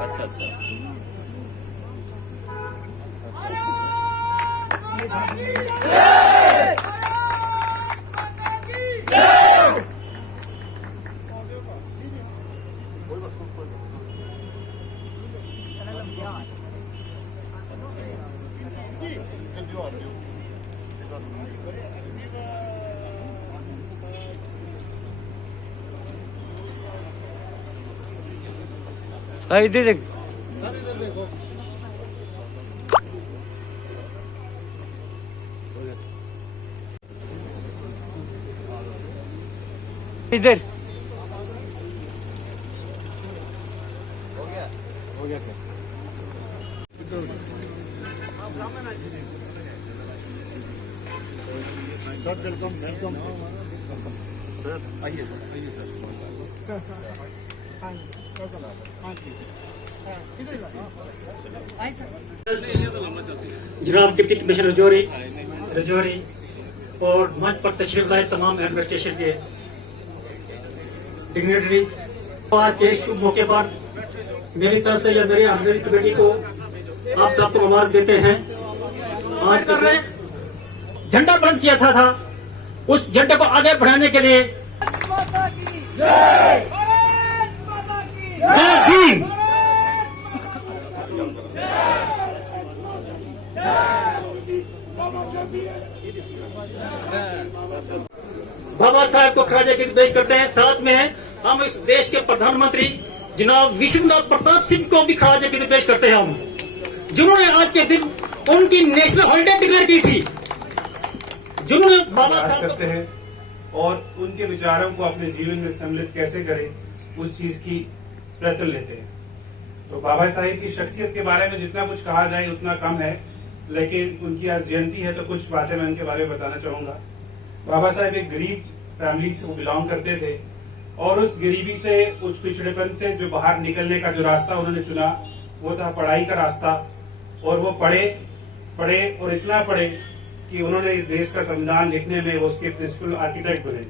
अच्छा अच्छा इधर देख इधर हो गया सर। वेलकम वेलकम सर, आइए सर। जनाब डिप्टी कमिश्नर रजौरी और मंच पर तशरीफ लाए तमाम एडमिनिस्ट्रेशन के डिग्नेटरीज और के शुभ मौके पर मेरी तरफ से या मेरे ऑर्गेनाइज कमेटी को आप सबको मुबारक देते हैं। आज कर रहे झंडा बुलंद किया था उस झंडे को आगे बढ़ाने के लिए बाबा साहब को खराज अकीदत पेश करते हैं। साथ में हम इस देश के प्रधानमंत्री जनाब विश्वनाथ प्रताप सिंह को भी खराज अकीदत पेश करते हैं हम, जिन्होंने आज के दिन उनकी नेशनल हॉलिडे डिक्लेयर की थी, जिन्होंने बाबा साहब करते हैं और उनके विचारों को अपने जीवन में सम्मिलित कैसे करें उस चीज की प्रयत्न लेते हैं। तो बाबा साहेब की शख्सियत के बारे में जितना कुछ कहा जाए उतना कम है, लेकिन उनकी आज जयंती है तो कुछ बातें मैं उनके बारे में बताना चाहूंगा। बाबा साहेब एक गरीब फैमिली से बिलोंग करते थे और उस गरीबी से, उस पिछड़ेपन से जो बाहर निकलने का जो रास्ता उन्होंने चुना वो था पढ़ाई का रास्ता। और वो पढ़े और इतना पढ़े कि उन्होंने इस देश का संविधान लिखने में वो उसके प्रिंसिपल आर्किटेक्ट बने।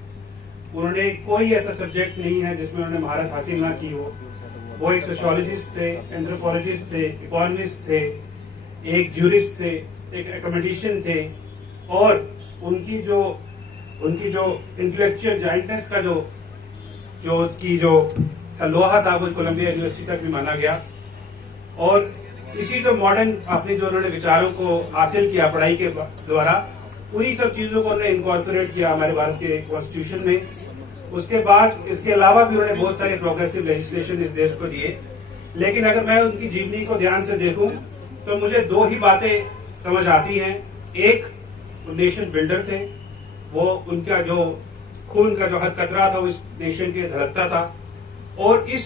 उन्होंने कोई ऐसा सब्जेक्ट नहीं है जिसमें उन्होंने महारत हासिल ना की हो। वो एक सोशियोलॉजिस्ट थे, एंथ्रोपोलॉजिस्ट थे, इकोनॉमिस्ट थे, एक ज्यूरिस्ट थे, एक एकोमेडिशियन थे और उनकी जो इंटेलेक्चुअल जाइंटनेस का जो लोहा था वो कोलंबिया यूनिवर्सिटी तक भी माना गया। और इसी जो मॉडर्न अपने जो उन्होंने विचारों को हासिल किया पढ़ाई के द्वारा, उन्हीं सब चीजों को उन्होंने इनकॉर्पोरेट किया हमारे भारत के कॉन्स्टिट्यूशन में। उसके बाद इसके अलावा भी उन्होंने बहुत सारे प्रोग्रेसिव लेजिस्लेशन इस देश को दिए। लेकिन अगर मैं उनकी जीवनी को ध्यान से देखूं तो मुझे दो ही बातें समझ आती हैं। एक, नेशन बिल्डर थे, वो उनका जो खून का जो हद कतरा था वो इस नेशन के धड़कता था और इस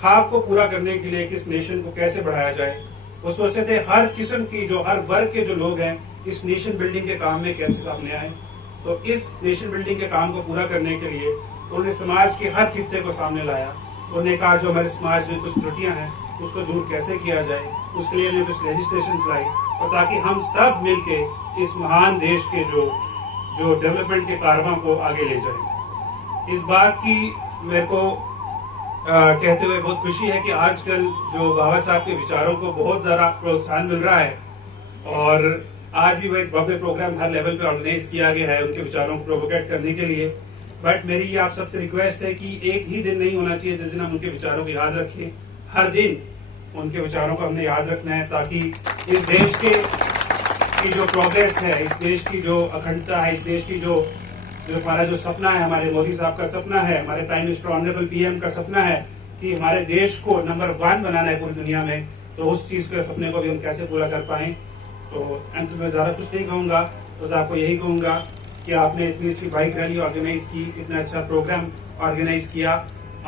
खाक को पूरा करने के लिए किस नेशन को कैसे बढ़ाया जाए वो सोचते थे। हर किस्म की हर वर्ग के जो लोग हैं इस नेशन बिल्डिंग के काम में कैसे सामने आए। तो इस नेशन बिल्डिंग के काम को पूरा करने के लिए उन्होंने समाज के हर खित्ते को सामने लाया। उन्होंने कहा जो हमारे समाज में कुछ त्रुटियां हैं उसको दूर कैसे किया जाए, उसके लिए उन्होंने कुछ लेजिस्लेशन लाई और ताकि हम सब मिलके इस महान देश के जो डेवलपमेंट के कारवां को आगे ले जाए। इस बात की मेरे को कहते हुए बहुत खुशी है कि आजकल जो बाबा साहब के विचारों को बहुत ज्यादा प्रोत्साहन मिल रहा है और आज भी वो एक भव्य प्रोग्राम हर लेवल पे ऑर्गेनाइज किया गया है उनके विचारों को प्रोवोकेट करने के लिए। बट मेरी आप सबसे रिक्वेस्ट है कि एक ही दिन नहीं होना चाहिए जिस दिन हम उनके विचारों को याद रखें। हर दिन उनके विचारों को हमने याद रखना है ताकि इस देश की जो प्रोग्रेस है, इस देश की जो अखंडता है, इस देश की जो हमारा जो सपना है, हमारे मोदी साहब का सपना है, हमारे प्राइम मिनिस्टर ऑनरेबल पीएम का सपना है कि हमारे देश को नंबर 1 बनाना है पूरी दुनिया में, तो उस चीज के सपने को भी हम कैसे पूरा कर पाए। तो अंत में ज्यादा कुछ नहीं कहूंगा, बस आपको यही कहूंगा कि आपने इतनी अच्छी बाइक रैली ऑर्गेनाइज की, इतना अच्छा प्रोग्राम ऑर्गेनाइज किया।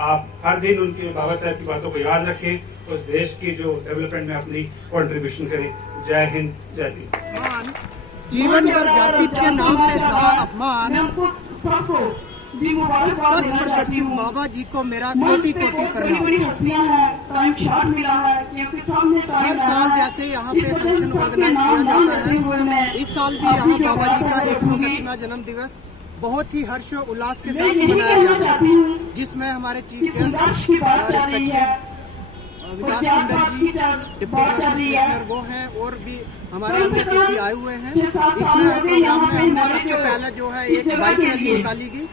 आप हर दिन उनके बाबा साहब की बातों को याद रखें, उस देश की जो डेवलपमेंट में अपनी कॉन्ट्रीब्यूशन करें। जय हिंद, जय भीम। जीवन भर जाति के नाम पे सहा अपमान सबको भी मुबारकबाद पथ देना पर चाहती चलती हूँ। बाबा जी को मेरा मंच कोटि पे कोटि बहुत बड़ी प्रणाम। बड़ी हस्तियां हैं, टाइम शॉट मिला है क्योंकि सामने हर साल जैसे यहाँ पे फंक्शन ऑर्गेनाइज किया जाता है, इस साल भी यहाँ बाबा जी का 110वां जन्म दिवस बहुत ही हर्ष और उल्लास के साथ मनाया जा रहा है, जिसमें हमारे चीफ संघर्ष की बात चल रही है, विकास कुंदन जी डिप्टी कमिश्नर वो हैं और भी हमारे अन्य अतिथि आए हुए हैं। इसमें प्रोग्राम में हमने सबसे पहले जो है एक बाइक रैली निकाली गई।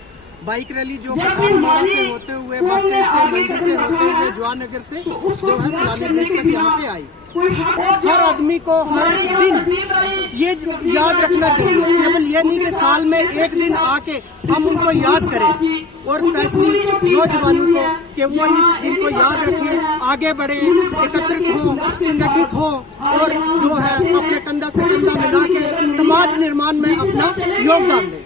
बाइक रैली जो पठानकोट से होते हुए बस स्टैंड से मंडी से होते हुए जवाहरनगर से जो है सैलानी ब्रिज तक यहाँ पे आई। हर आदमी को हर दिन ये याद रखना चाहिए, केवल ये नहीं कि साल में एक दिन आके हम उनको याद करें और स्पेशली नौजवानों को कि वो इस दिन को याद रखें, आगे बढ़े, एकत्रित हो, संगठित हो और जो है अपने कंधा से कंधा मिला के समाज निर्माण में अपना योगदान दें।